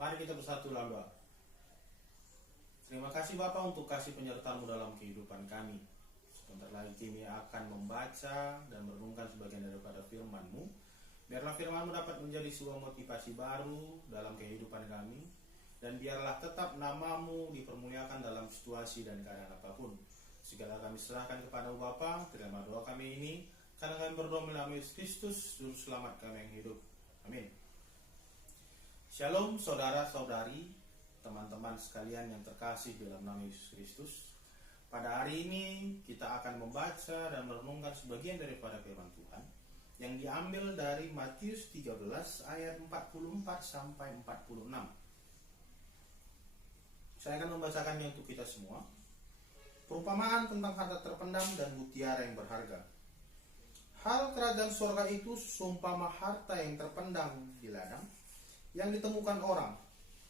Mari kita bersatu dalam doa. Terima kasih Bapa untuk kasih penyertaan-Mu dalam kehidupan kami. Sebentar lagi kami akan membaca dan merenungkan sebagian daripada firman-Mu. Biarlah firman-Mu dapat menjadi sebuah motivasi baru dalam kehidupan kami. Dan biarlah tetap nama-Mu dipermuliakan dalam situasi dan keadaan apapun. Segala kami serahkan kepada-Mu Bapa. Terima doa kami ini, karena kami berdoa melalui Yesus Kristus, Juru Selamat kami yang hidup. Amin. Shalom saudara-saudari, teman-teman sekalian yang terkasih dalam nama Yesus Kristus. Pada hari ini kita akan membaca dan merenungkan sebagian daripada firman Tuhan yang diambil dari Matius 13 ayat 44 sampai 46. Saya akan membacakannya untuk kita semua. Perumpamaan tentang harta terpendam dan mutiara yang berharga. Hal kerajaan surga itu seumpama harta yang terpendam di ladang, yang ditemukan orang,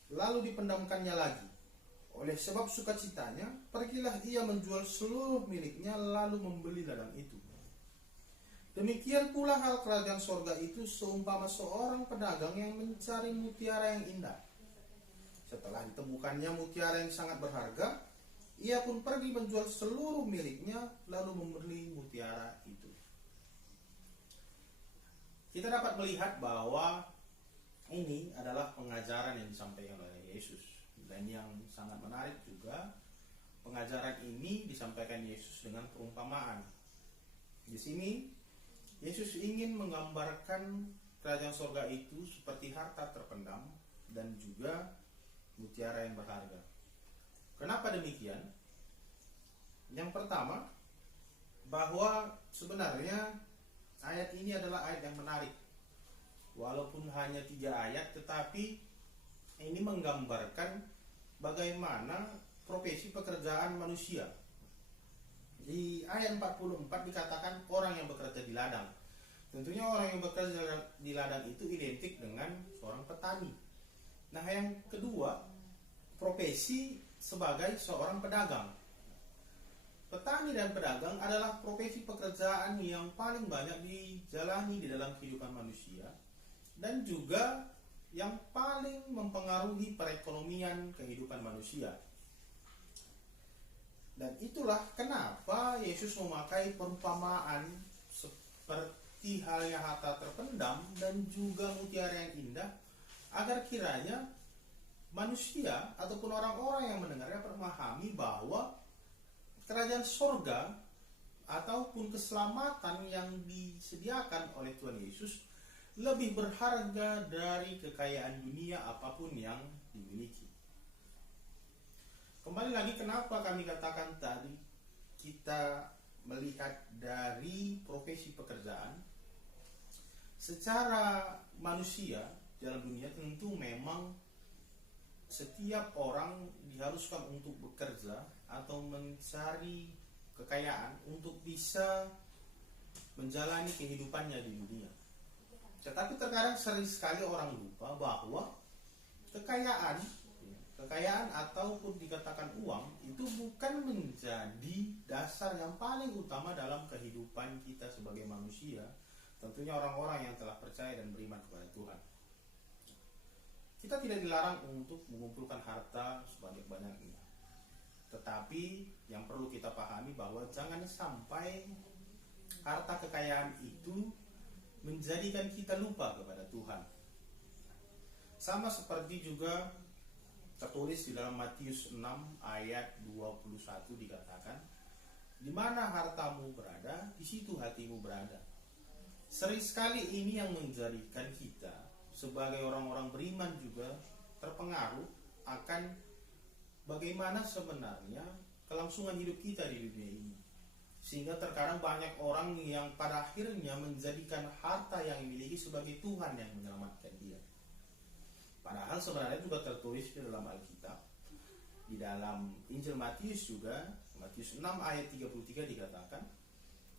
lalu dipendamkannya lagi. Oleh sebab sukacitanya, pergilah ia menjual seluruh miliknya, lalu membeli ladang itu. Demikian pula hal kerajaan surga itu seumpama seorang pedagang yang mencari mutiara yang indah. Setelah ditemukannya mutiara yang sangat berharga, ia pun pergi menjual seluruh miliknya, lalu membeli mutiara itu. Kita dapat melihat bahwa ini adalah pengajaran yang disampaikan oleh Yesus. Dan yang sangat menarik juga, pengajaran ini disampaikan Yesus dengan perumpamaan. Di sini, Yesus ingin menggambarkan kerajaan surga itu seperti harta terpendam dan juga mutiara yang berharga. Kenapa demikian? Yang pertama, bahwa sebenarnya ayat ini adalah ayat yang menarik. Walaupun hanya 3 ayat, tetapi ini menggambarkan bagaimana profesi pekerjaan manusia. Di ayat 44 dikatakan orang yang bekerja di ladang. Tentunya orang yang bekerja di ladang itu identik dengan seorang petani. Nah, yang kedua, profesi sebagai seorang pedagang. Petani dan pedagang adalah profesi pekerjaan yang paling banyak dijalani di dalam kehidupan manusia, dan juga yang paling mempengaruhi perekonomian kehidupan manusia. Dan itulah kenapa Yesus memakai perumpamaan seperti halnya harta terpendam dan juga mutiara yang indah, agar kiranya manusia ataupun orang-orang yang mendengarnya memahami bahwa kerajaan surga ataupun keselamatan yang disediakan oleh Tuhan Yesus lebih berharga dari kekayaan dunia apapun yang dimiliki. Kembali lagi, kenapa kami katakan tadi kita melihat dari profesi pekerjaan. Secara manusia dalam dunia tentu memang setiap orang diharuskan untuk bekerja atau mencari kekayaan untuk bisa menjalani kehidupannya di dunia. Tetapi terkadang sering sekali orang lupa bahwa kekayaan ataupun dikatakan uang itu bukan menjadi dasar yang paling utama dalam kehidupan kita sebagai manusia. Tentunya orang-orang yang telah percaya dan beriman kepada Tuhan. Kita tidak dilarang untuk mengumpulkan harta sebanyak-banyaknya. Tetapi yang perlu kita pahami bahwa jangan sampai harta kekayaan itu menjadikan kita lupa kepada Tuhan. Sama seperti juga tertulis di dalam Matius 6 ayat 21 dikatakan, di mana hartamu berada, di situ hatimu berada. Sering sekali ini yang menjadikan kita sebagai orang-orang beriman juga terpengaruh akan bagaimana sebenarnya kelangsungan hidup kita di dunia ini. Sehingga terkadang banyak orang yang pada akhirnya menjadikan harta yang dimiliki sebagai Tuhan yang menyelamatkan dia. Padahal sebenarnya juga tertulis di dalam Alkitab. Di dalam Injil Matius juga, Matius 6 ayat 33 dikatakan,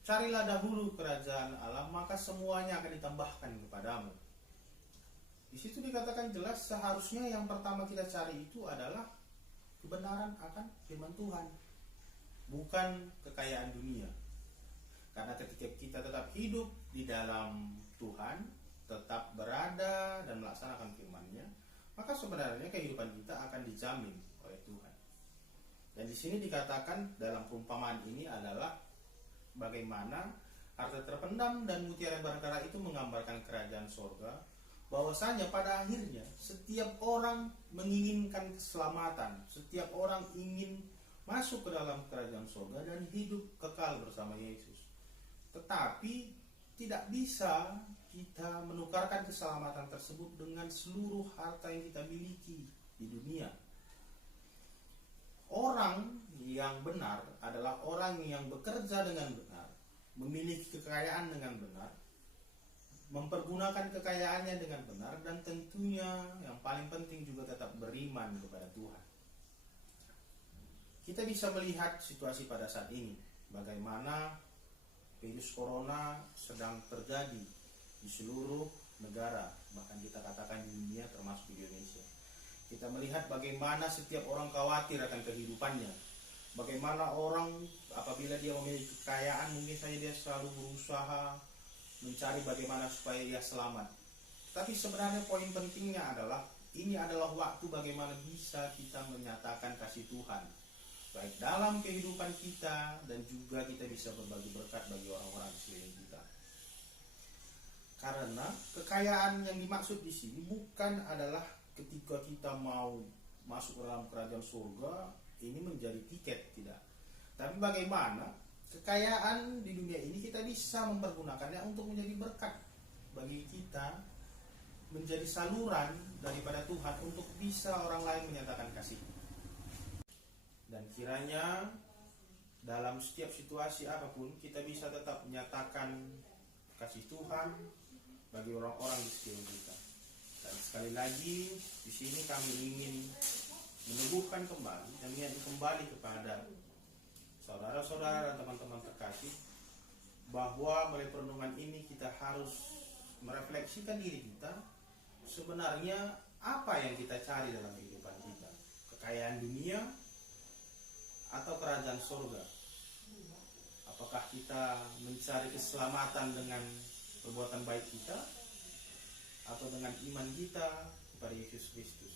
carilah dahulu kerajaan Allah, maka semuanya akan ditambahkan kepadamu. Di situ dikatakan jelas seharusnya yang pertama kita cari itu adalah kebenaran akan firman Tuhan, bukan kekayaan dunia. Karena ketika kita tetap hidup di dalam Tuhan, tetap berada dan melaksanakan firman-Nya, maka sebenarnya kehidupan kita akan dijamin oleh Tuhan. Dan di sini dikatakan dalam perumpamaan ini adalah bagaimana harta terpendam dan mutiara yang berdarah itu menggambarkan kerajaan sorga, bahwasanya pada akhirnya setiap orang menginginkan keselamatan, setiap orang ingin masuk ke dalam kerajaan sorga dan hidup kekal bersama Yesus. Tetapi tidak bisa kita menukarkan keselamatan tersebut dengan seluruh harta yang kita miliki di dunia. Orang yang benar adalah orang yang bekerja dengan benar, memiliki kekayaan dengan benar, mempergunakan kekayaannya dengan benar, dan tentunya yang paling penting juga tetap beriman kepada Tuhan. Kita bisa melihat situasi pada saat ini, bagaimana virus corona sedang terjadi di seluruh negara, bahkan kita katakan di dunia termasuk di Indonesia. Kita melihat bagaimana setiap orang khawatir akan kehidupannya. Bagaimana orang apabila dia memiliki kekayaan, mungkin saja dia selalu berusaha mencari bagaimana supaya dia selamat. Tapi sebenarnya poin pentingnya adalah ini adalah waktu bagaimana bisa kita menyatakan kasih Tuhan, baik dalam kehidupan kita dan juga kita bisa berbagi berkat bagi orang-orang di sekeliling kita. Karena kekayaan yang dimaksud di sini bukan adalah ketika kita mau masuk ke dalam kerajaan surga ini menjadi tiket, tidak. Tapi bagaimana kekayaan di dunia ini kita bisa mempergunakannya untuk menjadi berkat bagi kita, menjadi saluran daripada Tuhan untuk bisa orang lain menyatakan kasih. Dan kiranya dalam setiap situasi apapun kita bisa tetap menyatakan kasih Tuhan bagi orang-orang di sekeliling kita. Dan sekali lagi di sini kami ingin meneguhkan kembali dan mengingatkan kembali kepada saudara-saudara dan teman-teman terkasih bahwa melalui perenungan ini kita harus merefleksikan diri kita, sebenarnya apa yang kita cari dalam kehidupan kita, kekayaan dunia atau kerajaan surga. Apakah kita mencari keselamatan dengan perbuatan baik kita atau dengan iman kita kepada Yesus Kristus.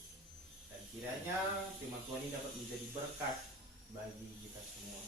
Dan kiranya firman Tuhan ini dapat menjadi berkat bagi kita semua.